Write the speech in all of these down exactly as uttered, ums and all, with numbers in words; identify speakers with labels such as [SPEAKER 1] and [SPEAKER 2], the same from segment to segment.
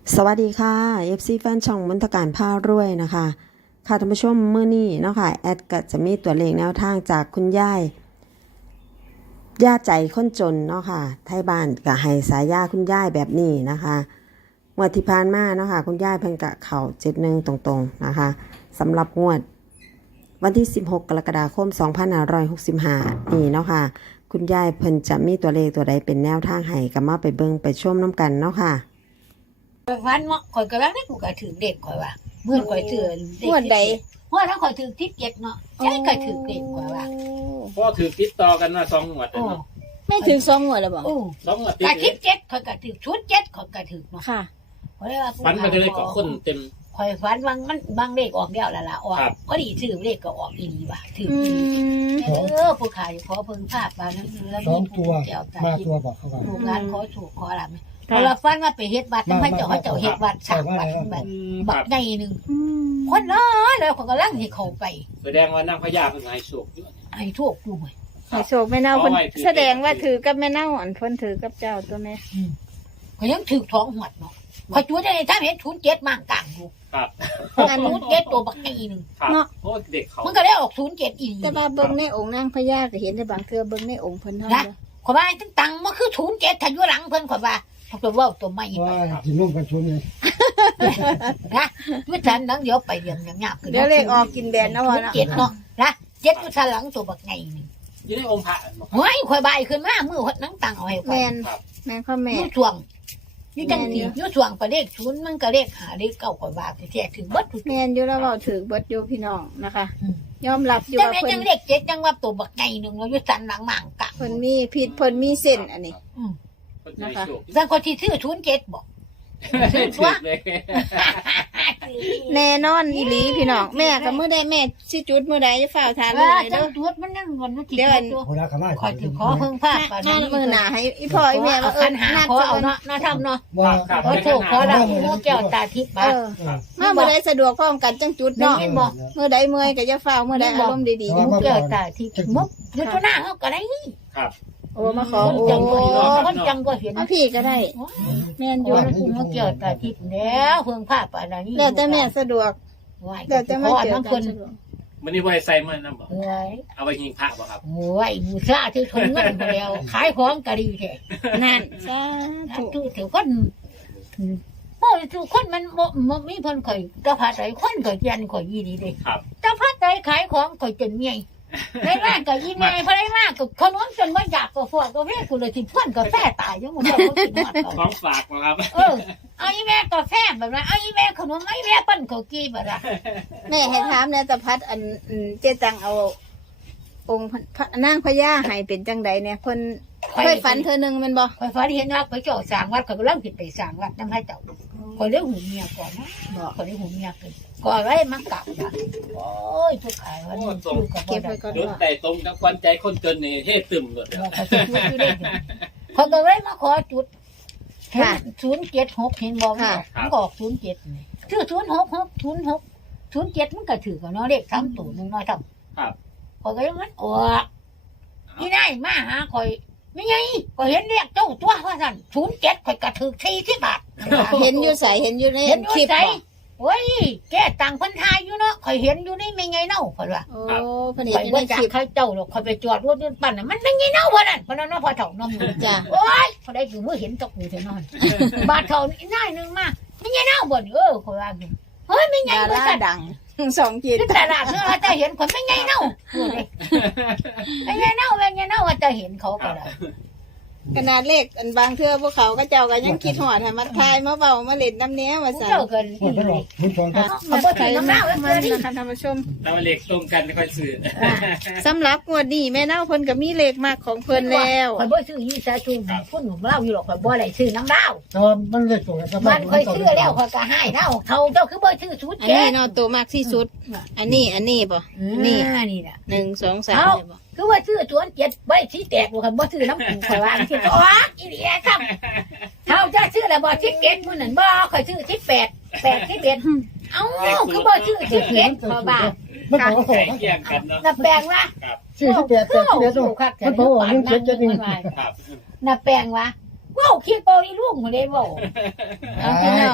[SPEAKER 1] สวัสดีค่ะ เอฟ ซี แฟนช่องมนตการผ้ารวยนะคะค่ะท่านผู้ชมเมื่อนี้เนาะค่ะแอดก็จะมีตัวเลขแนวทางจากคุณยายย่าใจคนจนเนาะค่ะไทยบ้านกับให้สายยาคุณยายแบบนี้นะคะงวดที่ผ่านมาเนาะค่ะคุณยายเพิ่งกะเข่าเจ็ดหนึ่งตรงๆนะคะสำหรับงวดวันที่สิบหกกรกฎาคมสองพันห้าร้อยหกสิบห้านี่เนาะค่ะคุณยายเพิ่นจะมีตัวเลขตัวใดเป็นแนวทางให้ก็มาไปเบิ่งไปชมน้ำกันเนาะค่ะ
[SPEAKER 2] ฟันเนาะข่อยก็ว่าได้กูก็ถือเด็กข่อยว่าเมื่อนข่อยถือเด็ก
[SPEAKER 3] ม่วนใด
[SPEAKER 2] เมื่อนั้นข่อยถือทิพเจ็ดเนาะใช่ก็ถือเด็กข่อยว่า
[SPEAKER 4] พ่อถือติดต่อกันมาสองหมวดเลย
[SPEAKER 2] โอ้
[SPEAKER 4] เนาะ
[SPEAKER 3] แม่ถึงสองงวดแล้วบ่
[SPEAKER 2] โอ้
[SPEAKER 4] สองหมวดติด
[SPEAKER 2] ก็
[SPEAKER 4] เล
[SPEAKER 2] ทิ
[SPEAKER 4] ย
[SPEAKER 2] พเจ็ดข่อยก็ถือชุดเจ็ดข่อยก็ถือเนาะ
[SPEAKER 3] ค่ะ
[SPEAKER 2] ข่อยเลยว่า
[SPEAKER 4] ฝันไปเลยก็คนเต็ม
[SPEAKER 2] ข่อยฝันบางมันบางเลขออกแล้วล่ะล่ะออก
[SPEAKER 4] ครับ
[SPEAKER 2] ก็ดีถือเลขก็ออกอีหลีว่ะถือ
[SPEAKER 3] อื
[SPEAKER 2] อีหลี
[SPEAKER 3] ม
[SPEAKER 2] เออผู้ขายขอเพิ่งภาพว่านั้นแล้ว
[SPEAKER 5] สองตัว
[SPEAKER 2] แก้วตา
[SPEAKER 5] มา
[SPEAKER 2] ทิพ
[SPEAKER 5] ตัวบอกเขาว่า
[SPEAKER 2] ลูกหลานขอถูกขออะไรไหมพอเราฟันว่าไปเฮ็ดวัดทำไมเจ้าเขาเจ้าเฮ็ดวัดสร้างวัดแบบ
[SPEAKER 4] ค
[SPEAKER 2] บั
[SPEAKER 4] รั
[SPEAKER 2] ก
[SPEAKER 4] บ
[SPEAKER 2] ใหญ่หนึง
[SPEAKER 3] อืม
[SPEAKER 2] คนน้อยแล้วเขาก็ลังสิเข้าไป
[SPEAKER 4] แสดงว่านางพญาเป็นไงโชคอยู่
[SPEAKER 2] ให้ทั่วกูเว้ย
[SPEAKER 3] ให้โชคแม่เน่าเพิ่น
[SPEAKER 4] เอาไว้ถือ
[SPEAKER 3] แสดงว่าถือกับแม่เน่าอันเพิ่นถือกับเจ้าตัวแม่
[SPEAKER 2] เขายังถือท้องหวดเนาะขอยจูดได้ถ้าเห็นศูนย์เจ็ดมากกลางอยู่
[SPEAKER 4] ครับ
[SPEAKER 3] อัน
[SPEAKER 2] ศูนย์เจ็ดตัวบักไอ้หนึ่ง
[SPEAKER 4] ครับ
[SPEAKER 3] เนาะ
[SPEAKER 4] โอ้เด็กเขา
[SPEAKER 2] มันก็ได้ออกศูนย์เจ็ดอีก
[SPEAKER 3] แต่ว่าเบิ่งในองค์นางพญาก็เห็นได้บางเทื่อเบิ่งในองค์เพิ่นเท่า
[SPEAKER 2] นะ
[SPEAKER 3] นั้น
[SPEAKER 2] ขอยว่าตั้งตังมันคือศูนย์เจ็ดถ้าอยู่หลังเพิ่นขอยว่าเขาตัวว่าตัวไม่ไป
[SPEAKER 5] ว่ากินนุ่มกันชุ่มเลย
[SPEAKER 2] นะวิธีนั้นเดี๋ยวไปเรียนอย่างยากขึ้น
[SPEAKER 3] เดี๋ยวเลขออกกินแบนนะวะ
[SPEAKER 2] ศูนย์
[SPEAKER 3] เนาะ
[SPEAKER 2] เจ็ดเนาะนะเจ็ดอยู่ทางหลังตัวบักไงหนึ่ง
[SPEAKER 4] อยู่ในองค์พระบอก
[SPEAKER 2] เฮ้ยข่อยใบายขึ้นมามือหดนังตังเอาให้ข่อ
[SPEAKER 3] แม่
[SPEAKER 2] ย
[SPEAKER 3] นแม่นข้อแม่
[SPEAKER 2] อยุ่ช่วงอยุ่จังสีอยุ่ช่วงไปเลขศูนย์มันก็เลขหาเลขเก้าข่อยว่าไปแท้ถึงเบิดทุก
[SPEAKER 3] แม่นอยู่แล้วเว้าถือเบิดอยู่พี่น้องนะคะ
[SPEAKER 2] อืม
[SPEAKER 3] ยอมรับอยู่
[SPEAKER 2] จัง
[SPEAKER 3] ว่า
[SPEAKER 2] ได
[SPEAKER 3] เพิ่
[SPEAKER 2] จั
[SPEAKER 3] น
[SPEAKER 2] งเลขเจ็ดจังว่าตัวบักไงหนึ่งเราอยู่สันหลังหมางกะ
[SPEAKER 3] เพิ่นมีผิดเพิ่นมีเส้นอันนี้
[SPEAKER 4] คนจะให้โชค
[SPEAKER 2] จังคนที่ถือศูนย์เจ็ดบอก
[SPEAKER 4] ถือเลย
[SPEAKER 3] แน่นอนอีหลีพี่น้องแม่ก็มื้อใดแม่สิจุดมื้อใดจะฝ้าวทานลูก
[SPEAKER 2] ว่า
[SPEAKER 3] ให้
[SPEAKER 2] จั
[SPEAKER 3] เด้
[SPEAKER 2] ง
[SPEAKER 3] อ
[SPEAKER 2] ตัวมันนั่งวันนู้นที่
[SPEAKER 3] เดี๋ยวอัน
[SPEAKER 2] ตัว
[SPEAKER 5] โหราขมา
[SPEAKER 2] คอยถือขอเพิ่งภาพ
[SPEAKER 3] หน้ามื้อหน้าให้อีพ่ออีแม่ว่าเอ
[SPEAKER 2] ขั
[SPEAKER 3] อน
[SPEAKER 2] หา
[SPEAKER 3] นัด
[SPEAKER 2] ขอ
[SPEAKER 3] ซะ
[SPEAKER 2] เอา
[SPEAKER 3] ก่อน
[SPEAKER 2] เนาะน่าทำเนาะ
[SPEAKER 5] ว่า
[SPEAKER 4] ครับ
[SPEAKER 2] ขอถูกขอรับหัวแก้วตาทิพย์
[SPEAKER 3] เอ
[SPEAKER 2] มา
[SPEAKER 3] อมาเมื่อใดสะดวกพร้อมกันจังจุดเนาะ
[SPEAKER 2] ได้ยินบ่
[SPEAKER 3] เมื่อใดเมื่อยก็จะเฝ้าเมื่อใดอารมณ์ดี
[SPEAKER 2] หัวแก้วตาทิพย์มุกอยู่ตัวหน้าเขาก็ได้
[SPEAKER 4] ครับ
[SPEAKER 3] ๆโอ้มาขอ
[SPEAKER 2] คน
[SPEAKER 3] โอ้
[SPEAKER 2] จังก็เห็นคนจังก็เห็น
[SPEAKER 3] มาพี่ก็ได้ แม่นอ
[SPEAKER 2] อยู่ ยู่หัวแก้วตาทิพย์แล้วเพิ่งภาพอะไรนี่
[SPEAKER 3] แล้วแต่แม่สะดวก
[SPEAKER 2] แล้
[SPEAKER 3] แล้ว ว
[SPEAKER 2] แต่
[SPEAKER 3] แต่
[SPEAKER 2] มา
[SPEAKER 3] มา
[SPEAKER 2] เจ
[SPEAKER 3] เจ
[SPEAKER 2] อ
[SPEAKER 3] อ
[SPEAKER 2] กั
[SPEAKER 3] กัน น
[SPEAKER 2] ค
[SPEAKER 3] สะดวก
[SPEAKER 4] มันนี่ไว้ใส่มันน้ำบอก
[SPEAKER 2] เอ้ย
[SPEAKER 4] เอาไว้ยิงพระบอกครับ
[SPEAKER 2] โอ้ยบูชาที่ทนเงินไปแล้วขายของก็ดีแท้
[SPEAKER 3] นั่นสาธุ
[SPEAKER 2] ทุกทุกคนโอ้ยทุกคนมันบ่บ่มีเพิ่นข่อยกระพาใจคนข่อยยันข่อยยี่ดีเลย
[SPEAKER 4] ครับ
[SPEAKER 2] กระพาใจขายของข่อยจนเมียได้มากก็ยี่เมียเพราะได้มากก็ขนมจนบ่อยากก็ฟอกก็แม่กูเลยสิเพิ่นกาแฟตายยังบ่ได้บ่กินหมด
[SPEAKER 4] ของฝากบอกครับ
[SPEAKER 2] เออเอาอีแม่กาแฟแบบนั้นเอาอีแม่ขนมเอาอีแม่ปั้นข้าวกี้แบบนั้น
[SPEAKER 3] แม่ให้ถามเนี่ยตะพัดอันอืมเจตังเอา องค์พระนางพญาให้เป็นจังใดเนี่ยเพิ่นเคยฝันเธอหนึงแม่นบ่
[SPEAKER 2] ข่อยฝันเห็นว่าข่อยเจ้าสร้างวัดข่อยกำลังสิไปสร้างวัดนำให้เจ้าข่อยเลยหูเมียก่อนนะข่อยเลยหูเมียขึ้นก่อนไว้มากลับนะโอ้ยทุกขายวันนี้อยู่กับบ่
[SPEAKER 3] เก็บ
[SPEAKER 2] ได้
[SPEAKER 3] ไว้ก่อน
[SPEAKER 4] จุด
[SPEAKER 3] ว่า
[SPEAKER 4] ใส่ตรงกับควันใจคนจนนี่เท่ตึมหมดเลย
[SPEAKER 2] เขาจะพูดอยู่ได้ไงเขาก็เลยมาขอจุดศูนย์เจ็ดหกเห็นบอกไหมมันก็ออกศูนย์เจ็ดชื่อศูนย์หกหกศูนย์หกศูนย์เจ็ดมันก็ถือกันเนาะเลขสามตัวหนึ่งน้อยเท่า
[SPEAKER 4] ครับ
[SPEAKER 2] ข่อยก็ยังมันออกนี่ได้มาหาข่อยไม่ไงก็เห็นเรียกเจ้าตัวว่าสั่นศูนย์เจ็ดข่อยกระถือสี่สิบบาท
[SPEAKER 3] เห็นอยู่ใสเห็นอยู่ใน
[SPEAKER 2] เห็นอยู่
[SPEAKER 3] คลิป
[SPEAKER 2] ใส่
[SPEAKER 3] บ่
[SPEAKER 2] โอ้ยแกต่างคนทายอยู่เนาะข่อยเห็นอยู่นี่ไม่ไงเน่าข่อยว่า
[SPEAKER 3] โอ้เพิ่น
[SPEAKER 2] ข่
[SPEAKER 3] เห็
[SPEAKER 2] อน ย
[SPEAKER 3] อยู่
[SPEAKER 2] ว่า
[SPEAKER 3] ใน
[SPEAKER 2] จาก
[SPEAKER 3] คลิป
[SPEAKER 2] ใครเจ้าหรอกข่อยไปจอดรถนี่ปั่นน่ะมันไม่ไงเน่าพอนั่นพอนั่นเนาะพอเถ่าน้ำมือ
[SPEAKER 3] จ้ะ
[SPEAKER 2] โอ้ยพอได้คือมือเห็นตกหูเท่านอน บาดเท่านี่น่ายหนึงมาไม่ไงเน่าบ่นเออข่อยว่าอยู่เฮ้ยไม่ไง
[SPEAKER 3] ดา
[SPEAKER 2] บ่
[SPEAKER 3] รา
[SPEAKER 2] สั่น
[SPEAKER 3] ดังสองจิต
[SPEAKER 2] ที่ตลาดเนื้อจะเห็นคนไม่ไงเน่าเออเลยไม่ไงเน่าไม่ไงเน่าว่าจะเห็นเขาก็ได้
[SPEAKER 3] ขนาดเลขอันบางเทื่อพวกเขาก็เจ้าก็ยังคิดฮอดให้มาทายมาเว้ามาเล่นน้ำเนี้ยว่า
[SPEAKER 2] ผู้
[SPEAKER 3] ซั่น
[SPEAKER 2] เจ้าเกิน
[SPEAKER 5] หมดไปหรอกคุณชอนครับ
[SPEAKER 2] เขาบ่ถือน้ำเน่าแล้ว
[SPEAKER 3] มั
[SPEAKER 2] เกินนี่
[SPEAKER 3] นะคะท่านผู้ชม
[SPEAKER 4] แต่ว่าเหล็กตรงกันไม่ค่อยสื่อ
[SPEAKER 3] สำหรับงวดนี้แม่เน่าเพิ่นก็มีเลขมากของเพิ่นแล้ว
[SPEAKER 2] ข่อยบ่ซื้อยี่สาชูพุ่นหนุ่มเล่าอยู่หรอกข่อยบ่ได้ซื้อน้ำเน่า
[SPEAKER 5] แต่ว่ามันเล็กตรงกันครับ
[SPEAKER 2] มันเคยซื้อแล้วข่อยก็ให้เน่าเขาเจ้าคือบ่ซื้อชุด
[SPEAKER 3] อัน
[SPEAKER 2] แก่
[SPEAKER 3] นี้เนาะตัวมากที่สุด อันนี้อันนี้บ่
[SPEAKER 2] นี่นี่น่ะ
[SPEAKER 3] หนึ่งสองสาม
[SPEAKER 2] เอ้า
[SPEAKER 3] เลยบ่
[SPEAKER 2] คือว่าซื้อสวนเจ็ดใบชี้แตกบ่คันบ่ซื้อน้ำกูข่อยว่าสิอ๋ออีเหลียครับเขาจะซื้อแล้วบ่สิบเจ็ดมื้อนั้นบ่ข่อยซื้อสิบแปดแปดสิบเอ็ดเอ้าคือบ่ซื้อสิบเจ็ดพอบ้า
[SPEAKER 5] มันขอขอ
[SPEAKER 4] ใกล้เคียงกันเนาะ
[SPEAKER 2] น่ะแปลงวะ
[SPEAKER 5] สี่สิบแปดแปดสิบเอ็ดมันขอหนึ่งเจ็ดเจ็ดหนึ่ง
[SPEAKER 4] ครับ
[SPEAKER 2] น่ะแปลงวะว้าวคิดโตอีลุงบ่ได้เว้า
[SPEAKER 3] เอาพี่น้อง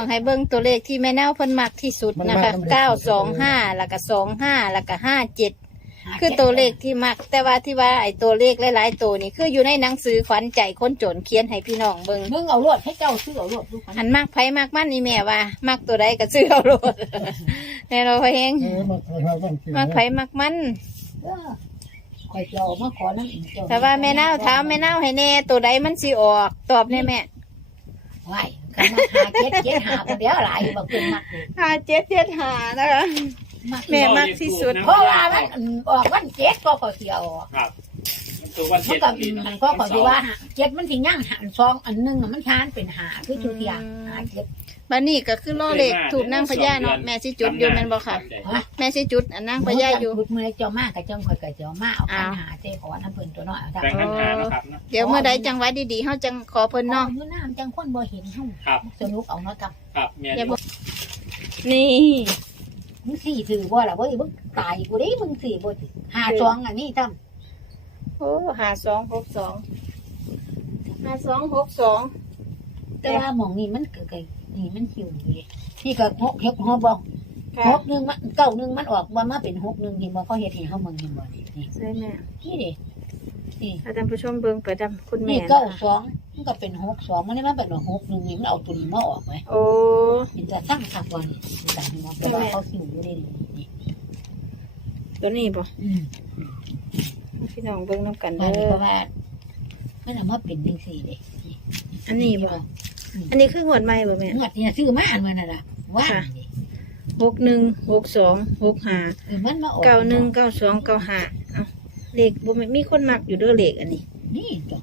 [SPEAKER 3] ให้เบิ่งตัวเลขที่แม่เน่าเพิ่นมักที่สุดนะคะเก้าสองห้าแล้วก็สองห้าแล้วก็ห้าเจ็ดคือตัวเลขที่มัก แต่ว่าที่ว่าไอ้ตัวเลขหลายๆตัวนี่คืออยู่ในหนังสือขวัญใจคนจนเขียนให้พี่น้องเบิ่ง
[SPEAKER 2] มึงเอารวดให้เจ้าซื้อเอารวดลูก
[SPEAKER 3] หันมักไผมากมันนี่แม่ว่า มักตัวใดก็ซื้อเอาโลด แน่เราพอเฮง
[SPEAKER 5] เออมาเราต้องกิน
[SPEAKER 3] มักไผมากมัน
[SPEAKER 2] เออคอยเจ้ามาขอน้ำอีกเจ้า
[SPEAKER 3] แต่ว่าแม่เน่าถามแม่เน่าให้แน่ตัวใดมันสิออกตอบแน่แม่
[SPEAKER 2] ไหวคันมาหาเจ็ดเจ็ดหาคนเดียวหลายบ่เพิ่นมักอยู่
[SPEAKER 3] ห้าเจ็ดเจ็ดหานะคะ
[SPEAKER 2] มัก
[SPEAKER 3] แม่มักที่สุด
[SPEAKER 2] เพราะว่ามันออกวันเจ็ดก็ขอเสียออก
[SPEAKER 4] ครับมันตัววัน
[SPEAKER 2] มั
[SPEAKER 4] เจ็
[SPEAKER 2] น
[SPEAKER 4] ด
[SPEAKER 2] ก็มันก็ขอดูว่าเจ็ดมันสิย่างหารซองอันหนึงน่ะมันทานเป็นหาคือจุดเดียวหาเจ็ด
[SPEAKER 3] บัดนี้ก็คือล่อเลขถูกนั่งพญาเนาะแม่สิจุดอยู่แม่นบ่ค่ะ แม่สิจุดอันนั่งพญาอยู่
[SPEAKER 2] พูดเมื่อเจ้ามากกับเจ้าคอยกับเจ้ามาเอาปัญหาเจ้ขอน้ำเพิ่นตัวน้อยเอา
[SPEAKER 4] แบ่งกันหาเนาะครับเนาะ
[SPEAKER 3] เดี๋ยวเมื่อใดจังหวะดีๆเฮาจังขอเพิ่น
[SPEAKER 2] เนาะ
[SPEAKER 3] เนาะ
[SPEAKER 2] มื้อน้ำจังคนบ่เห็นเฮา
[SPEAKER 4] ครับ
[SPEAKER 2] สนุกเอาเนาะกับ
[SPEAKER 4] ครับเมีย
[SPEAKER 3] อย่า
[SPEAKER 4] ดี
[SPEAKER 3] บอกนี่
[SPEAKER 2] มึงสี่ถือบ่ล่ะเว้ยมึงตายกูได้มึงสี่บ่ถือหาซองอันนี้ทำ
[SPEAKER 3] โอ้หาสองหกสองหาสองหกสอง
[SPEAKER 2] แต่ว่าหม่องนี้มันก็ก็นี่มันหิวเลยนี่ก็หกเฮ็ดฮอบบ่
[SPEAKER 3] ค่ะ
[SPEAKER 2] หกหนึงมันเก้าหนึงมันออกว่ามาเป็นหกหนึงเห็นบ่เขาเฮ็ดให้เฮามึงเห็นบ่นี่นี่
[SPEAKER 3] ใช่แม่
[SPEAKER 2] นี่ดินี่
[SPEAKER 3] ถ้าท่านผู้ชมเบิ่งไปดำคุณแม่
[SPEAKER 2] นี่เก้าสองมันก็เป็นหกสองมันได้มาเป็นหกหนึงนี่มันเอาตัวนี้มาออกไว้
[SPEAKER 3] โอ้
[SPEAKER 2] เป็นจะตั้งคักบ่นี่แต่เห็นบ่แต่ว่าเขาหิวอยู่ได้นี่
[SPEAKER 3] ตัวนี้บ่
[SPEAKER 2] อืม
[SPEAKER 3] พี่น้องเบิ่งนํกัน
[SPEAKER 2] อั
[SPEAKER 3] เด้
[SPEAKER 2] นนี้
[SPEAKER 3] อ
[SPEAKER 2] เพราะว่ามันเอามาเป็นจังซี่เลย
[SPEAKER 3] อันนี้บ่อันนี้คืองวดใหม่บ่แม่
[SPEAKER 2] งวดนี้ซื้อมาอันมันน่ะล่ะว่างนี่
[SPEAKER 3] หกหนึ่งหกสองหกห้า
[SPEAKER 2] เออมันมาออก
[SPEAKER 3] เก้าหนึ่งเก้าสองเก้าห้าเอ้าเลขบ่แม่นมีคนมักอยู่เด้อเลขอันนี้
[SPEAKER 2] นี่จ้ะ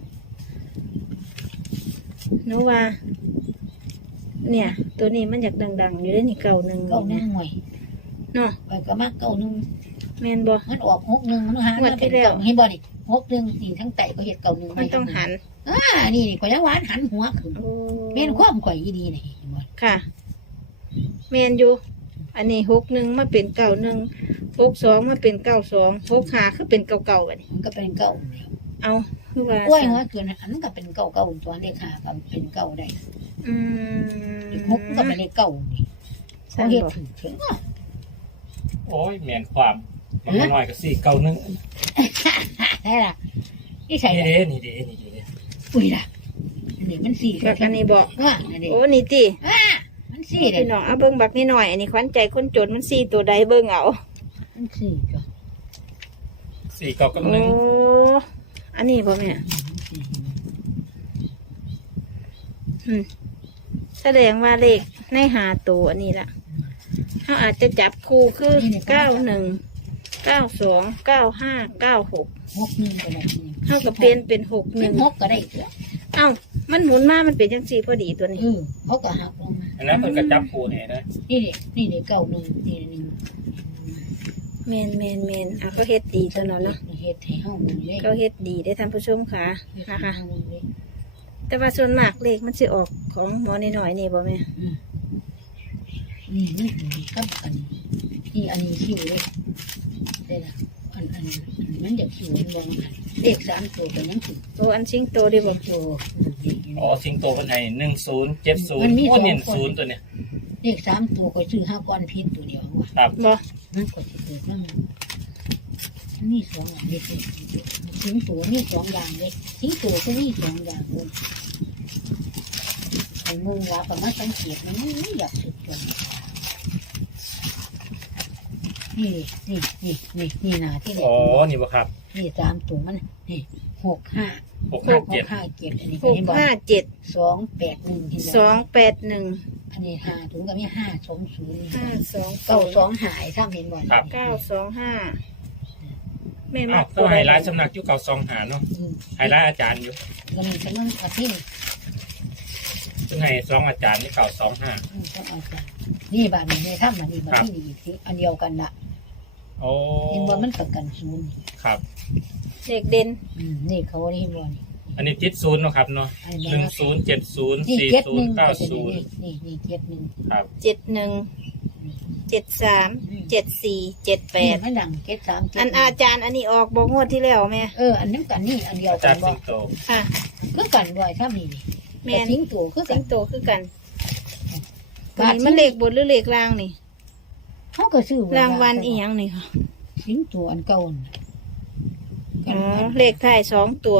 [SPEAKER 3] หนูว่า เนี่ย ตัวนี้มันอยากดังๆ อยู่ได้นี่เก่าหนึ่ง
[SPEAKER 2] เก้าหนึ
[SPEAKER 3] เนี่
[SPEAKER 2] ง
[SPEAKER 3] ย
[SPEAKER 2] หน่วย
[SPEAKER 3] เนาะ
[SPEAKER 2] ไปก็มาเก้าหนึง
[SPEAKER 3] แม่นบ่
[SPEAKER 2] มันออกหกหนึงมันหาง
[SPEAKER 3] วดที่แล้ว
[SPEAKER 2] เห็นบ่นี่หกหนึงนี่ทั้งไตก็เฮ็ดเก้าหนึง
[SPEAKER 3] มันต้องหัน
[SPEAKER 2] อ่านี่นี่ข่อยยังหวานหันหัวขึ้น
[SPEAKER 3] โอ้
[SPEAKER 2] แม่นความข่อยอีดีนี่เห็นบ่
[SPEAKER 3] ค่ะแม่นอยู่ อันนี้หกหนึ่งมาเป็นเก้าหนึ่งหกสองมาเป็นเก้าสองหกห้าคือเป็นเก่าๆอันนี้
[SPEAKER 2] มันก็เป็นเก้านี่
[SPEAKER 3] เอาคือว่าก
[SPEAKER 2] ล้วยหัวขึ้นอันนั้นก็เป็นเก้าเก้าตัวเลขห้าก็เป็นเก้าได้
[SPEAKER 3] อืม
[SPEAKER 2] หกก็เป็นเลขเก้านี่
[SPEAKER 3] ใช่
[SPEAKER 2] เขาเฮ็ด
[SPEAKER 3] บ่
[SPEAKER 2] ถึงถึง
[SPEAKER 4] โอ้ยเมียนความมันน้อยก็สี่เก้าหนึง
[SPEAKER 2] ได้ล่ะนี่ใส่
[SPEAKER 4] นี่
[SPEAKER 2] ละ
[SPEAKER 4] เด้นี่เด้นี่เด้
[SPEAKER 2] อุ้ยล่ะอันนี้มันสี่
[SPEAKER 3] แบบอันนี้บอก
[SPEAKER 2] ว่าอันนี้
[SPEAKER 3] โอ้นี่ติ
[SPEAKER 2] มันสี่เด้
[SPEAKER 3] พี่น้องเอาเบิ่งบักนิดหน่อยอันนี้ขวัญใจคนจนมันสี่ตัวใดเบิ่งเอา
[SPEAKER 2] มันสี่จ้ะ
[SPEAKER 4] สี่เก้ากับ
[SPEAKER 3] โอ้
[SPEAKER 4] หนึ่ง
[SPEAKER 3] อันนี้บ่แม่อืมแสดงว่าเลขในหาตัวอันนี้ล่ะเขาอาจจะจับคู่คือเก้าหนึ่งเก้าสองเก้าห้าเก้าหก
[SPEAKER 2] หกหนึ่งก็ได้
[SPEAKER 3] เท่ากับเป็นเป็นหกห
[SPEAKER 2] สิ
[SPEAKER 3] นึ่
[SPEAKER 2] บ
[SPEAKER 3] ง
[SPEAKER 2] หกก็ได้จ้ะ
[SPEAKER 3] เอ้ามันหมุนมามันเป็นจังสี่พอดีตัวนี้
[SPEAKER 2] เออเขาก็หักลงมา
[SPEAKER 4] อันนั้นเพิ่นก็จับคู่ให้นะ
[SPEAKER 2] นี่ดินี่ดิเก้าหนึ่งนี่หนึ่ง
[SPEAKER 3] เมนเมนเมนอ่ะก็เฮ็ดดีตัวเนาะเนาะ
[SPEAKER 2] เฮ็ดให้เฮามึงเลย
[SPEAKER 3] ก็เฮ็ดดีได้อท่านผู้ชมค่ะ
[SPEAKER 2] เฮ็ด
[SPEAKER 3] นะ
[SPEAKER 2] ให้
[SPEAKER 3] คะ
[SPEAKER 2] เฮามึงเลย
[SPEAKER 3] แต่ว่าส่วนมากเลขมันสิออกของหมอน้อยๆนี่บ่แม่
[SPEAKER 2] นี่นี่กับอันนี่อันนี้คิวเลยได้ละอันอันมันจะคิวมันบ่มันเลขสามตัวก็ยังถึง
[SPEAKER 3] โอ้อันชิงโตดีบ่
[SPEAKER 2] ตัว
[SPEAKER 4] อ๋อสิงโตเพิ่นให้หนึ่งศูนย์เจ็ดศูน
[SPEAKER 2] มั
[SPEAKER 4] ย์
[SPEAKER 2] นมี
[SPEAKER 4] โอ้
[SPEAKER 2] สอง
[SPEAKER 4] เน้น
[SPEAKER 2] คน
[SPEAKER 4] ศูนย์ตัวเนี่ย
[SPEAKER 2] เลขสามตัวก็ซื้อห้าก้อนพิษตัวเดียวว่ะ
[SPEAKER 4] ครับ
[SPEAKER 3] บ่
[SPEAKER 2] มันก็จะเกิดนั่นนี่สองอย่างเด็กถึงตัวนี่สองอย่างเด็กทิ้งตัวก็นี่สองอย่างเลยไอ้มึงว่าประมาณสังเกตมันไม่อยากสุดตัวนี่นี่นี่นี่นี่นาที่ไหน
[SPEAKER 4] อ๋อนี่บ่ครับ
[SPEAKER 2] นี่สามตัวมันนี่หกห้า
[SPEAKER 4] หก
[SPEAKER 2] ห
[SPEAKER 4] ห้าก เจ็ด
[SPEAKER 2] ห้าเจ็ดอันนี้
[SPEAKER 3] ห
[SPEAKER 2] ก็
[SPEAKER 3] ก
[SPEAKER 2] เห็นบอก
[SPEAKER 3] ห้าเจ็ด
[SPEAKER 2] สองแปดหนึ่งเห็น
[SPEAKER 3] ส
[SPEAKER 2] บ
[SPEAKER 3] อ
[SPEAKER 2] อง
[SPEAKER 3] แปดหนึ่ง
[SPEAKER 2] อันนี้ห้าถุงก็มีห้าสองศูนย์
[SPEAKER 3] ห้าสอง
[SPEAKER 2] เก้าสองหายถ้าเห็นบอล
[SPEAKER 3] เก้าสองห้าแม่
[SPEAKER 4] อ้า
[SPEAKER 3] มั
[SPEAKER 4] ว
[SPEAKER 3] ก
[SPEAKER 4] ก็ไฮไลท์สำนักอยู่เก่าสองหาเนาะไฮไลท์อาจารย์อยู่
[SPEAKER 2] ก็มีเป็นเรื่องอาทิตย์
[SPEAKER 4] เพิ่นให้สองอาจารย์นี่เก่าสองห้า
[SPEAKER 2] ต้องเอาใจนี่บาทนี้ในถ้ำมันนี่บาทที่นี่ที่อันเดียวกันละ
[SPEAKER 4] โอ้
[SPEAKER 2] เห็นบอลมันกับกันศูนย์
[SPEAKER 4] ครับ
[SPEAKER 3] เลขเด่น
[SPEAKER 2] อืมนี่เขาเห็นบอล
[SPEAKER 4] อันนี้ติดศูนย์เนาะครับเนาะ
[SPEAKER 2] อัน
[SPEAKER 4] ห
[SPEAKER 2] นี้
[SPEAKER 4] นึ่งศูนย์เจ็ดศูนย์
[SPEAKER 2] นี่
[SPEAKER 4] สี่
[SPEAKER 2] เจ็ด
[SPEAKER 4] ศู
[SPEAKER 2] ห
[SPEAKER 4] น
[SPEAKER 2] นึ่ง
[SPEAKER 4] ย์เก้า
[SPEAKER 2] ก็เป็น
[SPEAKER 4] ศูนย์
[SPEAKER 2] นี่นี่นี่เจ็ดหนึ่ง
[SPEAKER 4] ครับ
[SPEAKER 3] เจ็ดหนึ่งเจ็ดสามเจ็ดสี่เจ็ดแป
[SPEAKER 2] แป
[SPEAKER 3] ด
[SPEAKER 2] ดมันดังเจ็ดสามเจ็ด
[SPEAKER 3] อันอาจารย์อันนี้ออกบอกงวดที่แล้วแม่
[SPEAKER 2] เอออันนี้กันนี่อันเดียว
[SPEAKER 4] อา
[SPEAKER 2] กั
[SPEAKER 4] จาน รย์
[SPEAKER 2] บอ
[SPEAKER 4] สิงโต
[SPEAKER 3] ค่ะ
[SPEAKER 2] คือกันด้วยถ้ามีนี่
[SPEAKER 3] แม่น
[SPEAKER 2] ทิ้งตัวคือกั
[SPEAKER 3] สิ
[SPEAKER 2] น
[SPEAKER 3] งโตคือกันตัวนี้มันเลขบนหรือเลขล่างนี่
[SPEAKER 2] เขาก็ซื้อ
[SPEAKER 3] รางวัลอีหยังนี่ค่ะ
[SPEAKER 2] สิงตัวอันเก่าน่ะ
[SPEAKER 3] อ๋อเลขท้ายสองตัว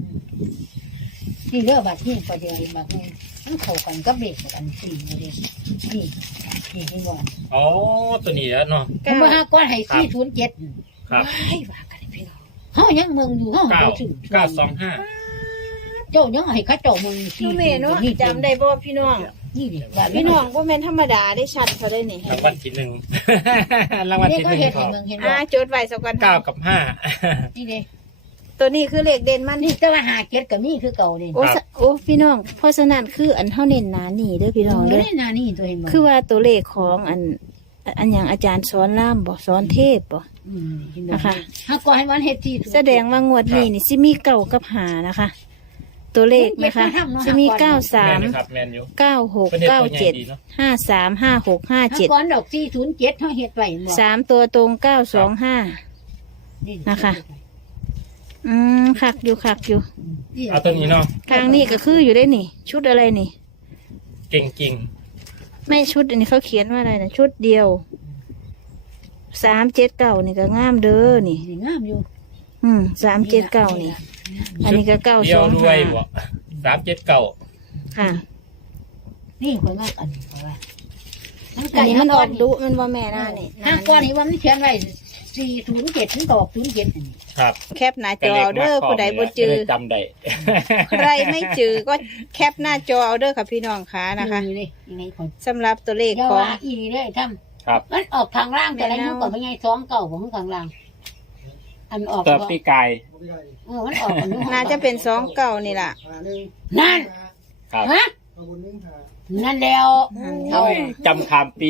[SPEAKER 2] นี่เรื่องบัตรนี่ประเดี๋ยวอีกบัตรนึงมันเข้ากันกับเลขอันสี่เลยนี่นี่ที่บอก
[SPEAKER 4] อ๋อตัวนี้แล้วเนาะ
[SPEAKER 2] ผมว่าก้อนให้สี่ศูนย์เจ็ด
[SPEAKER 4] ครับ
[SPEAKER 2] ว้ายว่ากันพี่น้องเขายังเมืองอยู่เขา
[SPEAKER 4] เก้า
[SPEAKER 2] บ่ซื้อ
[SPEAKER 4] เก้าสองห้า
[SPEAKER 2] เจ้ายังให้เขาเจ้าเมือง
[SPEAKER 3] น้องเมย์เนาะจำได้บ่พี่น้อง
[SPEAKER 2] นี่ดิ
[SPEAKER 3] พี่น้องบ่แม่นธรรมดาได้ชัดเขาได้นี่
[SPEAKER 4] รางวัลที่หนึ่ง รางวัล
[SPEAKER 2] นี่
[SPEAKER 4] ที่ห
[SPEAKER 2] เขา
[SPEAKER 4] นึ่ง
[SPEAKER 2] เห็น
[SPEAKER 4] ข
[SPEAKER 2] ให้
[SPEAKER 4] อง
[SPEAKER 2] เมืองเห็น
[SPEAKER 3] อ่า
[SPEAKER 2] ว่า
[SPEAKER 3] จดไว้สักวัน
[SPEAKER 4] เก้ากับห้า
[SPEAKER 2] นี่ดิ
[SPEAKER 3] ตัวนี้คือเลขเด่นมัน
[SPEAKER 2] นี่แต่ว่าหาเจ็ดกับนี่คือเก่านี่
[SPEAKER 3] โอ้สะโอ้พี่น้องเพราะฉะนั้นคืออันเท่าเน้นหนานี่เด้อพี่น้องเด้อ
[SPEAKER 2] นี่นานี่ตัวเห็นบ่
[SPEAKER 3] คือว่าตัวเลขของอันอันอย่างอาจารย์สอนล่ามบ่สอนเทพบ่
[SPEAKER 2] อืมเห็นบ่
[SPEAKER 3] นะคะ
[SPEAKER 2] ถ้าก่อนให้มันเฮ็ดที่
[SPEAKER 3] แสดงว่างวดนี้นี่สิมีเก้ากับหานะคะ ตัวเลขนะคะสิมีเก้าสา
[SPEAKER 4] แม
[SPEAKER 3] ม
[SPEAKER 4] นอยู่ครับแมนอยู่
[SPEAKER 3] เก้าหก
[SPEAKER 4] เป็นเด็ก
[SPEAKER 3] เก้า
[SPEAKER 4] ตัวใหญ่
[SPEAKER 3] เจ็ด
[SPEAKER 4] ดีเนาะ
[SPEAKER 3] ห้าสามห้าหกห้า
[SPEAKER 2] ถ้า
[SPEAKER 3] เจ็ด
[SPEAKER 2] ก่อนดอกสี่ศูนย์เจ็ดเขาเฮ็ดไว้บ่
[SPEAKER 3] สามตัวตรงเก้าสองห้า
[SPEAKER 2] นี่
[SPEAKER 3] นะคะ อืมคักอยู่คักอยู่
[SPEAKER 4] เอาตัวนี้เนาะ
[SPEAKER 3] ทางนี้ก็คืออยู่ได้นี่ ชุดอะไรนี่
[SPEAKER 4] เก่งจริง
[SPEAKER 3] ไม่ชุดอันนี้เขาเขียนว่าอะไรนะชุดเดียวสามเจ็ดเก้านี่ก็งามเด้อนี่
[SPEAKER 2] นี่งามอยู่
[SPEAKER 3] อืมสามเจ็ดเก้านี่ อันนี้ก็เก้า
[SPEAKER 4] เดี
[SPEAKER 3] ส
[SPEAKER 4] ยว
[SPEAKER 3] อง
[SPEAKER 4] รว
[SPEAKER 3] ห้าย
[SPEAKER 4] บ่สามเจ็ดเก้า
[SPEAKER 3] ค่ะ
[SPEAKER 2] นี่คนมากอันนี้เพราะว่า
[SPEAKER 3] อันนี้มันออกดุมันว่าแม่น่านี่
[SPEAKER 2] ห้าก้อนนี้ว่ามันเขียนไว้สี่ศูนย์เจ็ดมันตอกศูนย์เจ็ดอันนี้
[SPEAKER 4] ครับ
[SPEAKER 3] แคปหน้าจอเอาเด้อผู้ใดบ่จือ
[SPEAKER 4] จำได้
[SPEAKER 3] ใครไม่จือก็แคปหน้าจอเอาเด้อค่ะพี่น้องค่ะนะคะ
[SPEAKER 2] นี่เลยยังไงคน
[SPEAKER 3] สำหรับตัวเลข
[SPEAKER 2] เยา
[SPEAKER 3] ของ
[SPEAKER 2] ว่าอีนี่เลยท
[SPEAKER 4] ครับ
[SPEAKER 2] ำมันออกทางล่างแต่อะไรมันก็เป็นไงสองเก่าของทางล่าง อันออก
[SPEAKER 4] ตัวปีกาย
[SPEAKER 2] เออมันออกอันนี้
[SPEAKER 3] น่าจะเป็นสองเก้านี่ล่ะ
[SPEAKER 2] นั่น
[SPEAKER 4] ครับ
[SPEAKER 2] ฮะนั่นแล้ว
[SPEAKER 3] เอา
[SPEAKER 4] จำคำปี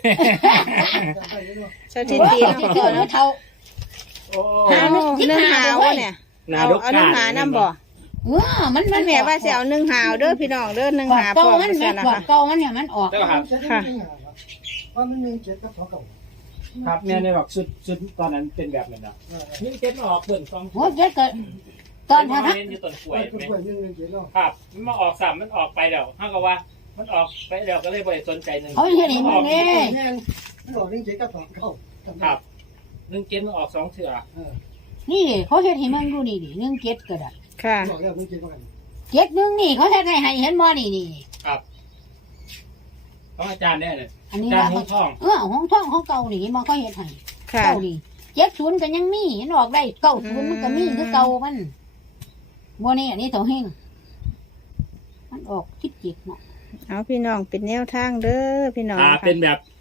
[SPEAKER 3] เจ้าทิศ
[SPEAKER 2] โอ้ย
[SPEAKER 3] ที
[SPEAKER 2] ที่
[SPEAKER 3] เนาะ
[SPEAKER 2] เกิดแล้วเท่า
[SPEAKER 4] โอ้
[SPEAKER 3] เอาเนื้อหาวะเนี่ย
[SPEAKER 4] นา
[SPEAKER 3] เอา
[SPEAKER 4] ดก
[SPEAKER 3] เอาเนื้อหาน้ำบ่
[SPEAKER 2] เออมัน
[SPEAKER 3] มั
[SPEAKER 2] มัน น
[SPEAKER 3] แม่ว่าจะเอาเนื้อหาวเด้อพี่น้องเด้อเนื้อ
[SPEAKER 2] ก่อน
[SPEAKER 3] หาพ
[SPEAKER 2] เก่า
[SPEAKER 3] ร้อม
[SPEAKER 2] มัน
[SPEAKER 3] กันนะ
[SPEAKER 2] ก่อน
[SPEAKER 3] คะ
[SPEAKER 2] เก่ามันเนี่ยมันออก
[SPEAKER 4] เจ้าครับ
[SPEAKER 5] ว่ามันหนึ่งเจ็ดกับสองเก่า
[SPEAKER 4] ครับแม่ในบอกชุดชุดตอนนั้นเป็นแบบนั้นเนาะนี่เจ็ดมาออกเปิดสอง
[SPEAKER 2] โอ้ยเจ๊เกิดตอน
[SPEAKER 4] ทา
[SPEAKER 2] ทาง
[SPEAKER 4] งอยู่ต้นกล้วย
[SPEAKER 5] ตัว
[SPEAKER 4] ไหม
[SPEAKER 5] กล้วยหนึ่งหนึ่งเจ็ดเนาะ
[SPEAKER 4] ครับมันมาออกสามมันออกไปแล้วห้ากับว่า มันออกไปแล้วก็เลยบ่ได้สนใจหนึ่ง
[SPEAKER 2] เขาเห็นเห็นมันนี่
[SPEAKER 5] แม่นมันออกหนึ่งเจ็ดกับสองเก่า
[SPEAKER 4] ครับหนึ่งเจ็ดมันออกสองเถื่อ
[SPEAKER 2] นี่เขาเห็นเห็นมันดูนี่ดิหนึ่งเจ็ดก็ได้
[SPEAKER 3] ค่ะ
[SPEAKER 5] ออกแล้วหนึ่งเจ็ดกัน
[SPEAKER 2] เจ็ดหนึ่งนี่เขาเห็นให้ให้เห็นมอนี่นี่
[SPEAKER 4] ครับต้องอาจารย์เนี่ยเลย
[SPEAKER 2] อันนี้
[SPEAKER 4] อาจารย์
[SPEAKER 2] ว่า
[SPEAKER 4] ห้องท่อง
[SPEAKER 2] เออห้องท่องห้องเก่านี่มันเขาเห็นให้
[SPEAKER 3] ค่ะ
[SPEAKER 2] เก่านี่เจ็ดศูนย์ก็ยังมีเห็นออกได้เก้าศูนย์มันก็มีคือเก่ามันโมนี่อันนี้เถาเฮงมันออกคิดจิตเนาะ
[SPEAKER 3] เอาพี่น้องเป็นแนวทางเด้อพี่น้อง
[SPEAKER 4] อ่า
[SPEAKER 3] ค่ะ
[SPEAKER 4] เป็นแบบ